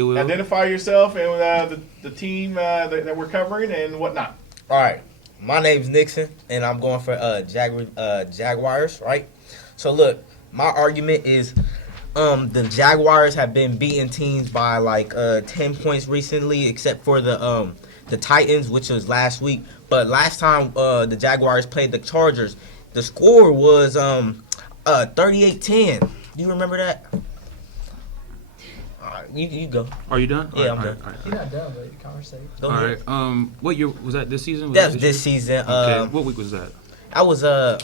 Identify yourself and the team that we're covering and whatnot. All right. My name's Nixon, and I'm going for Jaguars, right? So, look, my argument is the Jaguars have been beating teams by, 10 points recently, except for the Titans, which was last week. But last time the Jaguars played the Chargers, the score was 38-10. Do you remember that? You go. Are you done? Yeah, I'm done. You're not done, but your conversation. All right. What year was that? This season? That was this season. Okay. What week was that? I was I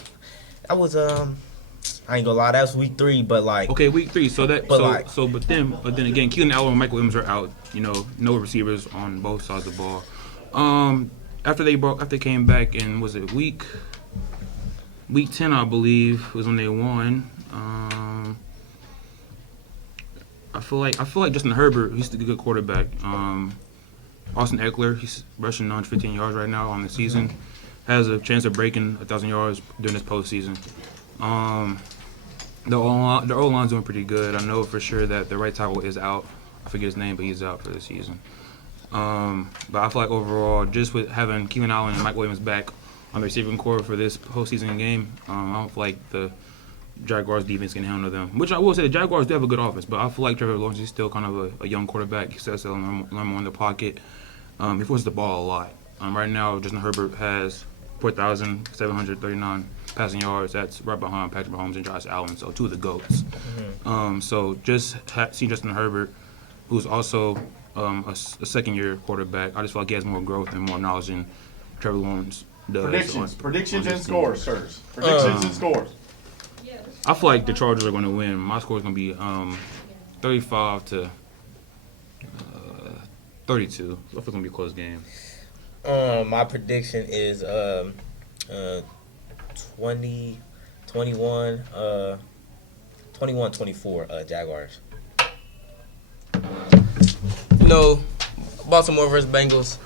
ain't gonna lie, that was week 3, but Okay, week 3. So that But but then again, Keelan Allen and Michael Williams are out. No receivers on both sides of the ball. After they came back in, was it week 10, I believe, was when they won. I feel like Justin Herbert, he's a good quarterback. Austin Eckler, he's rushing 115 yards right now on the season. Has a chance of breaking 1,000 yards during this postseason. The O-line's doing pretty good. I know for sure that the right tackle is out. I forget his name, but he's out for the season. But I feel like overall, just with having Keelan Allen and Mike Williams back on the receiving core for this postseason game, I don't feel like the Jaguars defense can handle them. Which I will say, the Jaguars do have a good offense, but I feel like Trevor Lawrence is still kind of a young quarterback. He still learn more in the pocket. He forces the ball a lot. Right now, Justin Herbert has 4,739 passing yards. That's right behind Patrick Mahomes and Josh Allen, so 2 of the GOATs. So just see Justin Herbert, who's also a second-year quarterback. I just feel like he has more growth and more knowledge than Trevor Lawrence does. Predictions and scores, sirs. Predictions and scores. I feel like the Chargers are going to win. My score is going to be 35 to 32. I feel it's going to be a close game. my prediction is 21-24 Jaguars. Baltimore versus Bengals.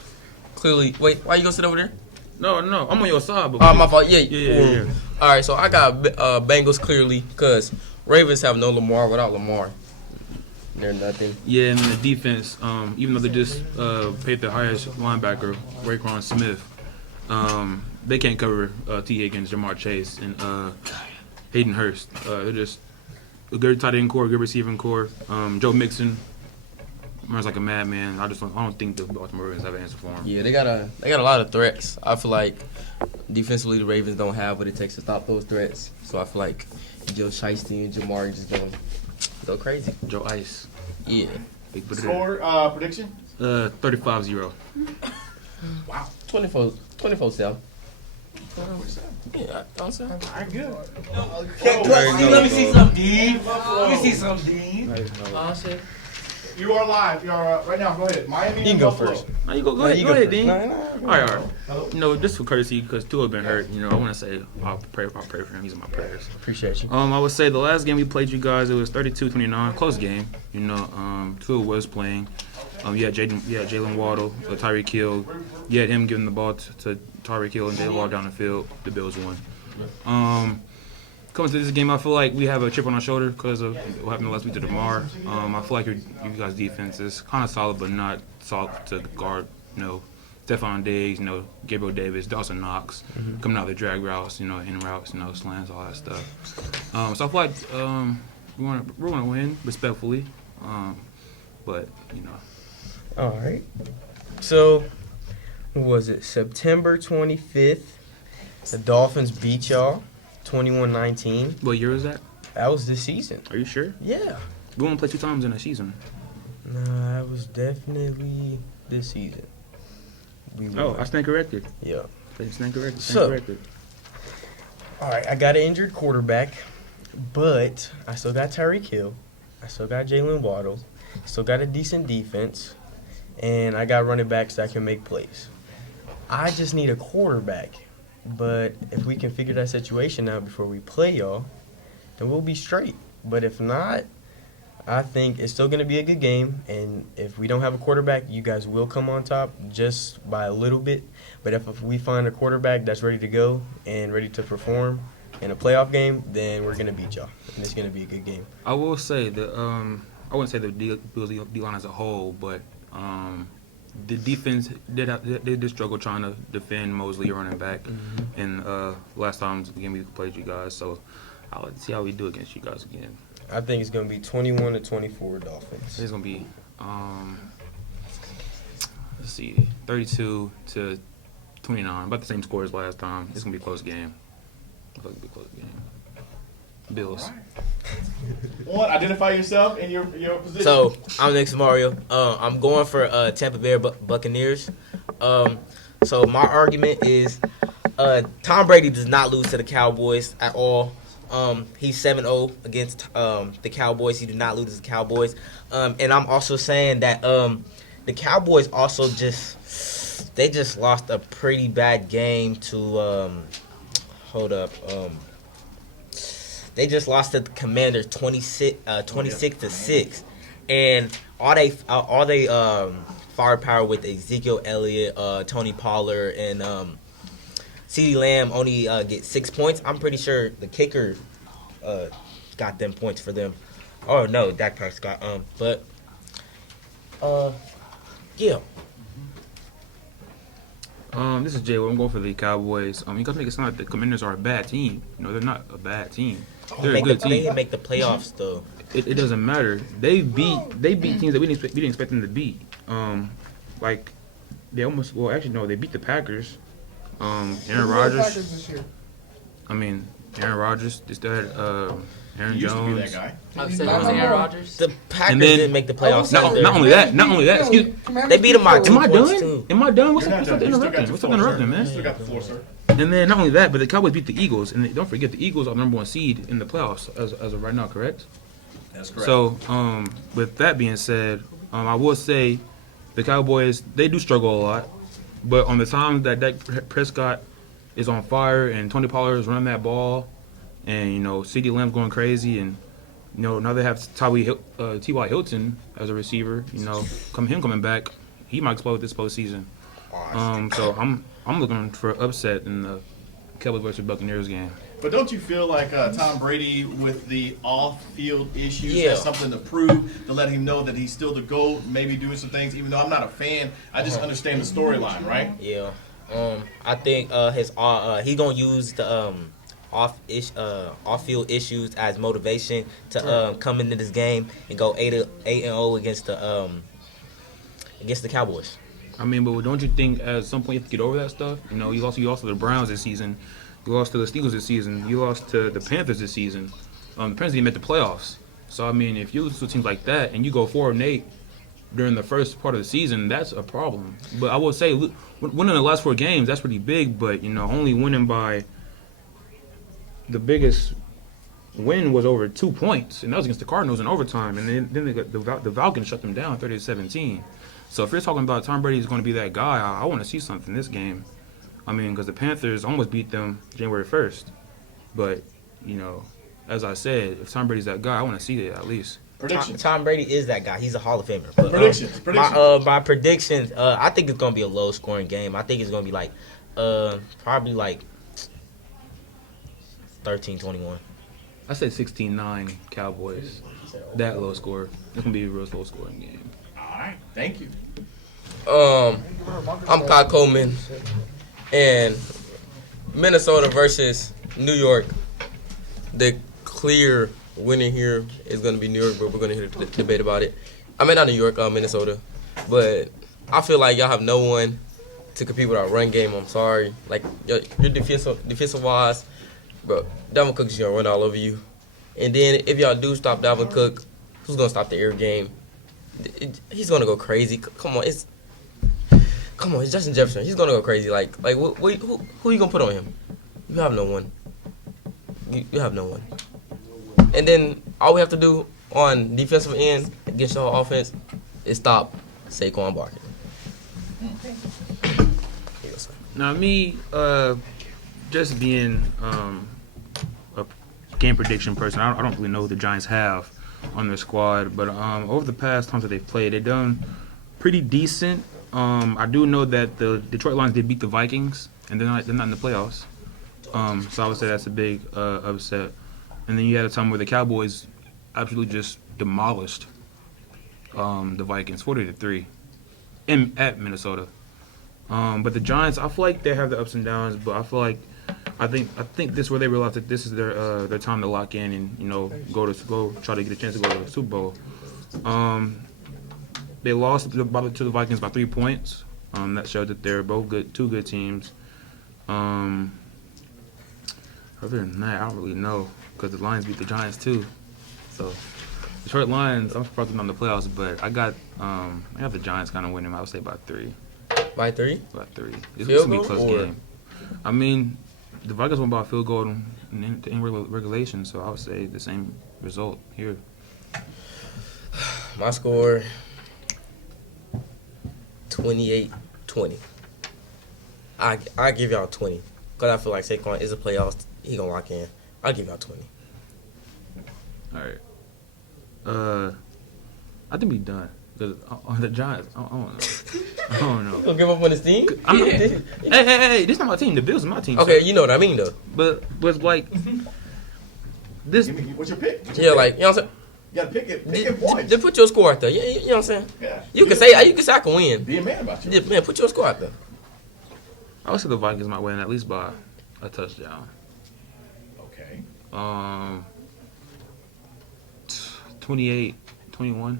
Clearly, wait, why you gonna sit over there? No, I'm on your side. But My fault. Yeah. Yeah. All right, so I got Bengals clearly because Ravens have no Lamar. Without Lamar, they're nothing. Yeah, and the defense, even though they just paid the highest linebacker, Raekwon Smith, they can't cover T. Higgins, Jamar Chase, and Hayden Hurst. They're just a good tight end core, good receiving core. Joe Mixon runs like a madman. I don't think the Baltimore Ravens have an answer for him. Yeah, they got a lot of threats. I feel like defensively the Ravens don't have what it takes to stop those threats. So I feel like Joe Shiesty and Jamar just don't go crazy. Joe Ice. Yeah. Score prediction? 35-0. Wow. 24-7. Yeah, don't say. All right, good. Let me see some D. Let me see some D. You are live. You are right now. Go ahead. Miami. You can and go Buffalo. first. Now you go No, you ahead, go first. Dean. No. All right. Just for courtesy, because Tua have been hurt, I want to say I'll pray for him. He's in my prayers. Appreciate you. I would say the last game we played you guys, it was 32-29, close game. Tua was playing. You had Jalen Waddle, Tyreek Hill. You had him giving the ball to Tyreek Hill and Jalen Waddle down the field. The Bills won. Coming to this game, I feel like we have a chip on our shoulder because of what happened last week to DeMar. I feel like you guys' defense is kind of solid, but not solid to guard, Stephon Diggs, Gabriel Davis, Dawson Knox, coming out the drag routes, in routes, slants, all that stuff. So I feel like we're going to win respectfully, but. All right. So, what was it? September 25th, the Dolphins beat y'all 21-19. What year was that? That was this season. Are you sure? Yeah. We won't play 2 times in a season. No, that was definitely this season. I stand corrected. Yeah. Stand corrected. So, all right, I got an injured quarterback, but I still got Tyreek Hill. I still got Jalen Waddle. Still got a decent defense. And I got running backs that can make plays. I just need a quarterback. But if we can figure that situation out before we play y'all, then we'll be straight. But if not, I think it's still going to be a good game. And if we don't have a quarterback, you guys will come on top just by a little bit. But if we find a quarterback that's ready to go and ready to perform in a playoff game, then we're going to beat y'all. And it's going to be a good game. I will say that I wouldn't say the Bills D-line as a whole, but the defense did struggle trying to defend Mosley running back. And last time the game we played you guys, so I'll see how we do against you guys again. I think it's gonna be 21-24 Dolphins. It's gonna be let's see, 32-29, about the same score as last time. It's gonna be a close game. I think it'll be a close game. Bills. One, identify yourself and your position. So I'm Nick Mario. I'm going for Tampa Bay Buccaneers. So my argument is Tom Brady does not lose to the Cowboys at all. He's 7-0 against the Cowboys. He did not lose to the Cowboys. And I'm also saying that the Cowboys also just lost a pretty bad game to they just lost to the Commanders 26-6, and all they firepower with Ezekiel Elliott, Tony Pollard, and CeeDee Lamb only get 6 points. I'm pretty sure the kicker got them points for them. Oh no, Dak Prescott. Yeah. This is Jay. I'm going for the Cowboys. You guys make it sound like the Commanders are a bad team. No, they're not a bad team. They're a good They team. can make the playoffs though. It doesn't matter. They beat teams that we didn't expect them to beat. Like they almost they beat the Packers. Aaron Rodgers. Aaron Rodgers. They still had Aaron you used to be Jones. that guy. I've said Aaron Rodgers. The Packers And then- didn't make the playoffs. Not either. only that. Excuse. They beat them by Am 2 I points done? too. Am I done? What's You're up not done. You still got interrupting? the What's up floor, sir. interrupting, You man? still got the floor, sir. And then not only that, but the Cowboys beat the Eagles, and don't forget the Eagles are the number 1 seed in the playoffs as of right now, correct? That's correct. So, with that being said, I will say the Cowboys, they do struggle a lot, but on the time that Dak Prescott is on fire and Tony Pollard is running that ball, and CeeDee Lamb's going crazy, and now they have T.Y. Hilton as a receiver. Coming back, he might explode this postseason. So I'm looking for an upset in the Cowboys versus Buccaneers game. But don't you feel like Tom Brady, with the off-field issues, Yeah. has something to prove to let him know that he's still the GOAT, maybe doing some things, even though I'm not a fan, I just understand the storyline, right? Yeah. I think he gonna use the off-field issues as motivation to come into this game and go 8-0 against the Cowboys. But don't you think at some point you have to get over that stuff? You lost to the Browns this season. You lost to the Steelers this season. You lost to the Panthers this season. The Panthers didn't make the playoffs. So, if you lose to teams like that and you go 4-8 during the first part of the season, that's a problem. But I will say, winning the last 4 games, that's pretty big. But, only winning by the biggest win was over 2 points. And that was against the Cardinals in overtime. And then they got the Falcons shut them down 30-17. So if you're talking about Tom Brady is going to be that guy, I want to see something this game. Because the Panthers almost beat them January 1st. But, as I said, if Tom Brady's that guy, I want to see it at least. Predictions. Tom Brady is that guy. He's a Hall of Famer. But, Predictions. My predictions. I think it's gonna be a low-scoring game. I think it's gonna be like, probably like 13-21. I say 16-9 Cowboys. That low score. It's going to be a real low scoring game. All right. Thank you. I'm Kyle Coleman, and Minnesota versus New York. The clear winner here is going to be New York, but we're going to hear the debate about it. Not New York, Minnesota, but I feel like y'all have no one to compete with our run game. I'm sorry. Like, your defensive wise, bro, Dalvin Cook is going to run all over you. And then if y'all do stop Dalvin Cook, who's going to stop the air game? He's going to go crazy. Come on, it's Justin Jefferson. He's going to go crazy. Who are you going to put on him? You have no one. You have no one. And then all we have to do on defensive end against your offense is stop Saquon Barkley. Now, me, just being a game prediction person, I don't really know who the Giants have on their squad, but over the past times that they've played, they've done pretty decent. I do know that the Detroit Lions did beat the Vikings, and they're not in the playoffs. So I would say that's a big upset. And then you had a time where the Cowboys absolutely just demolished the Vikings 40-3 at Minnesota. But the Giants, I feel like they have the ups and downs, but I feel like I think this is where they realize that this is their time to lock in and go try to get a chance to go to the Super Bowl. They lost to the Vikings by 3 points. That showed that they're both two good teams. Other than that, I don't really know because the Lions beat the Giants too. So Detroit Lions, I'm surprised they're on the playoffs, but I got the Giants kind of winning. I would say by 3. By 3? By 3. It's Field gonna be a goal close or- game. I mean, the Vikings won by a field goal in regulation, so I would say the same result here. My score 28-20. I give y'all 20 because I feel like Saquon is a playoffs. He gonna lock in. I'll give y'all 20. All right. I think we done. On the Giants, I don't know. I don't know. You gonna give up on his team? Hey, this is not my team. The Bills is my team. Okay, sir. you know what I mean though. But like this. Give me, what's your pick? Yeah, like you know what I'm saying. You gotta pick it. Pick it points. Just put your score out there. Yeah, you know what I'm saying. Yeah. You can say I can win. Be a man about you. Yeah, man, put your score out there. I would say the Vikings might win at least by a touchdown. Okay. 28-21.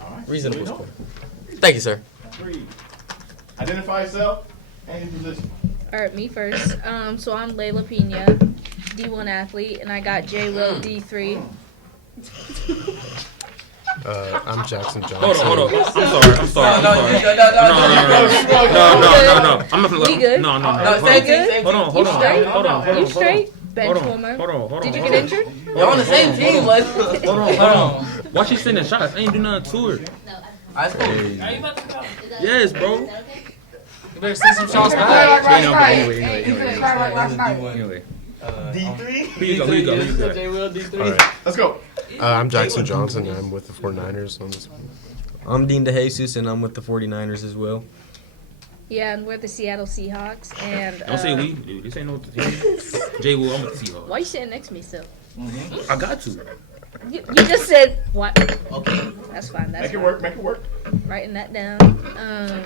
All right. Reasonable There we score. go. Thank you, sir. 3. Identify yourself and your position. All right, me first. So I'm Layla Pena, D1 athlete, and I got J. Will D3. I'm Jackson Johnson. Hold on. I'm sorry. No. I'm not gonna We good? No. We good? Hold on. You straight? Bench warmer. Hold on. Did you get injured? Y'all on the same team, bud. Hold on. Why she sending shots? I ain't do nothing to her. Yes, bro. You better send some shots back. Anyway. D3. Who you got? All right. Let's go. I'm Jackson Johnson, and I'm with the 49ers on this. I'm Dean DeJesus, and I'm with the 49ers as well. Yeah, and we're the Seattle Seahawks. And Don't say we, dude. This ain't no team. Jay Will, I'm with the Seahawks. Why you sitting next to me still? I got to. You just said what? Okay, that's fine. That's Make it fine. work. Make it work. Writing that down.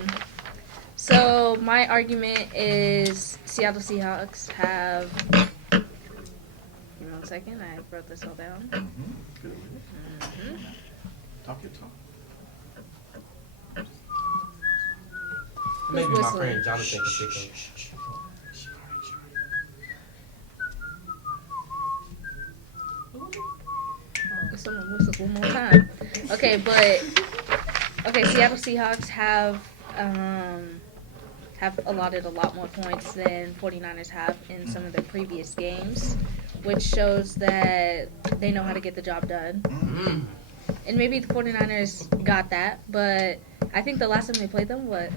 So my argument is Seattle Seahawks have. Give me 1 second. I wrote this all down. Talk your talk. Maybe my whistling? friend Jonathan can pick up. Someone whistle one more time. Okay, Seattle Seahawks have allotted a lot more points than 49ers have in some of their previous games, which shows that they know how to get the job done. And maybe the 49ers got that, but I think the last time they played them, what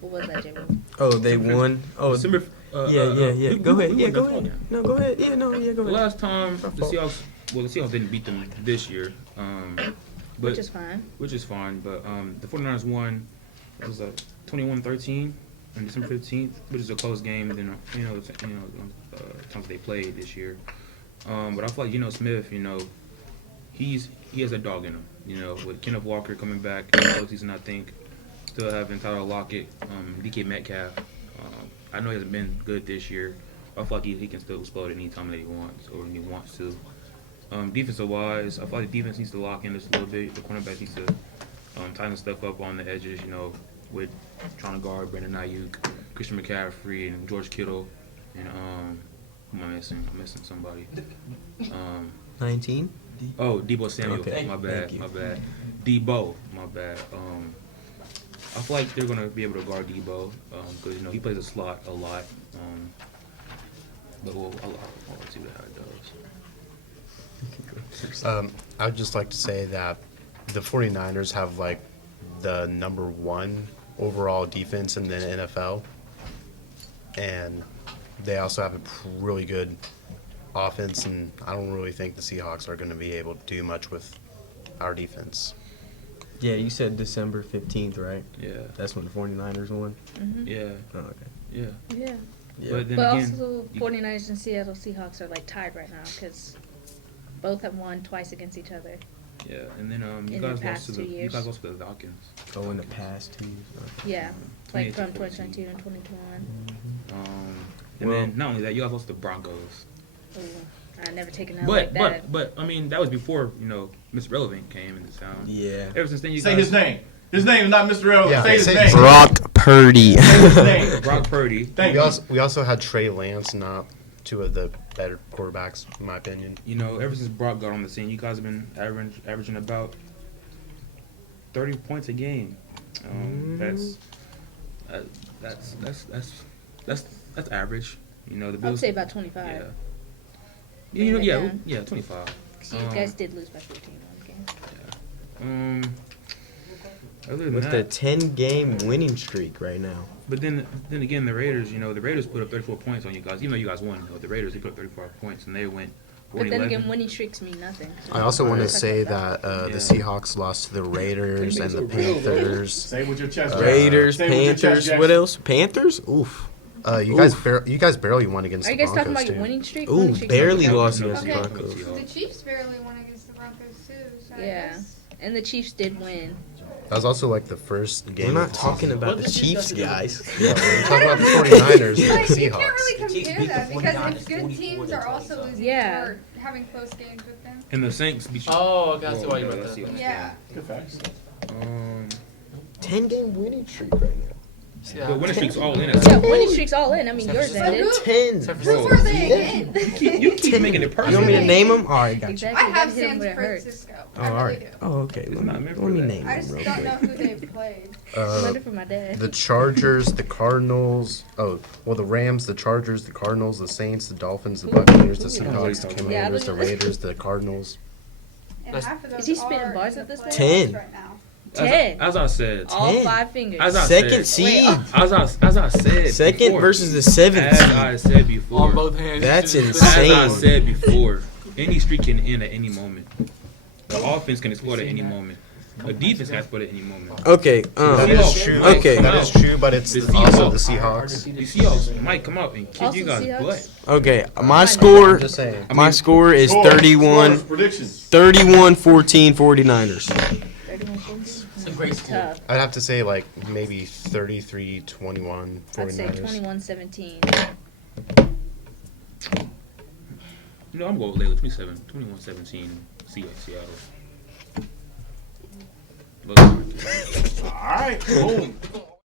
was that, Jimmy? Oh, they won. Oh, December. yeah. Go ahead. Yeah, go ahead. No, go ahead. Yeah, go The ahead. last time the Seahawks didn't beat them this year, Which is fine. But the 49ers won. It was 21-13 on December 15th, which is a close game. Then times they played this year. But I feel like Smith, he has a dog in him. With Kenneth Walker coming back in the postseason, I think still having Tyler Lockett, DK Metcalf. I know he hasn't been good this year. But I feel like he can still explode any time that he wants or when he wants to. Defensive wise, I feel like the defense needs to lock in just a little bit. The cornerback needs to tighten stuff up on the edges, with trying to guard Brandon Ayuk, Christian McCaffrey, and George Kittle. And who am I missing? I'm missing somebody. 19. Oh, Debo Samuel. Okay. My bad. Thank you. My bad. Debo. My bad. I feel like they're gonna be able to guard Debo because he plays a slot a lot. But I'll see how it goes. I would just like to say that the 49ers have like the number 1 overall defense in the NFL, and they also have a really good offense, and I don't really think the Seahawks are going to be able to do much with our defense. Yeah, you said December 15th, right? Yeah. That's when the 49ers won. Yeah. Oh, okay. Yeah. Yeah. Yeah. But then But again, also, 49ers and Seattle Seahawks are like tied right now because both have won twice against each other. Yeah, and then you In the guys lost past to 2 the years. the Falcons. Oh, in the past 2 years. Yeah, like from 2014. 2022 and 2021. And Well- then not only that, you guys lost to the Broncos. Ooh, I never taken that like But that. but I mean that was before Miss Relevant came into town. Yeah. Ever since then, you Say guys his name. His name is not Mr. Relevant. Yeah, say his say- name. say- Brock Purdy. Say his name. Brock Purdy. Thank We you. also had Trey Lance, not two of the better quarterbacks in my opinion. Ever since Brock got on the scene, you guys have been averaging about 30 points a game. That's average. The I would Bills. say about 25. Yeah. Bring it down. 25. So you guys did lose by 15 one game. Other than With the that, 10-game winning streak right now. but then again, the Raiders. The Raiders put up 34 points on you guys. Even though you guys won, the Raiders, they put up 34 points and they went 40-11. But then again, winning streaks mean nothing. I also want to Stuff say like that Yeah. the Seahawks lost to the Raiders and the Panthers. Say it with your chest. Jack. Raiders, Say it with your chest, Panthers. Jackson. What else? Panthers? Oof. You guys barely won against Are you the guys Broncos talking about your too. winning streak? Ooh, Winning streaks barely don't lost count. against the Okay. Broncos. The Chiefs barely won against the Broncos too. So I Yeah, guess- and the Chiefs did win. That was also like the first game. We're of not the talking season. about the Chiefs, guys. Yeah, we're talking about the 49ers and Like, the you can't Seahawks. really Chiefs compare beat the that because 49ers if good teams are also losing Yeah. or having close games with them. And the Saints beat you. Oh, okay, I see why you yeah, wrote that's that. it. Yeah. Good facts. 10-game winning streak right now. Yeah. But winning streak's all in. Yeah, winning streaks all in. I mean, yours Except for ended. 10. Except for Bro, Who are they again? you keep making it You personal. want me to name them? All right, got you. Exactly. I you have gotta hit 'em San where it hurts. Francisco. Oh, I all really right. do. Oh, okay. It's Let not me, meant let for me that. name I them just real don't know quick. who they played. Learned it from my dad. The Chargers, the Cardinals. The Rams, the Chargers, the Cardinals, the Saints, the Dolphins, the Buccaneers, the Seahawks, the Commanders, the Raiders, the Cardinals. And That's- half of those Is he spitting are bars in at the this playoffs 10. right now. 10. As I said. All 10. 5 fingers. As I Second said. seed. As I said. Second before. versus the 7th As seed. I said before. On both hands. That's you just- insane. As I said before, any streak can end at any moment. The offense can explode at any moment. The defense can explode at any moment. Okay. That is Seahawks true. might Okay. come That out. is true, but it's The also the Seahawks. Seahawks. The Seahawks might come out and kick Also you guys' Seahawks? butt. Okay. My score. I'm just saying. My score is Scores, 31. scores, predictions. 31-14 49ers. 31 points. It's a great score. Tough. I'd have to say like maybe 33-21 I'd say 49ers. 21-17. I'm going with Layla. 21-17. Seattle. All right. Boom.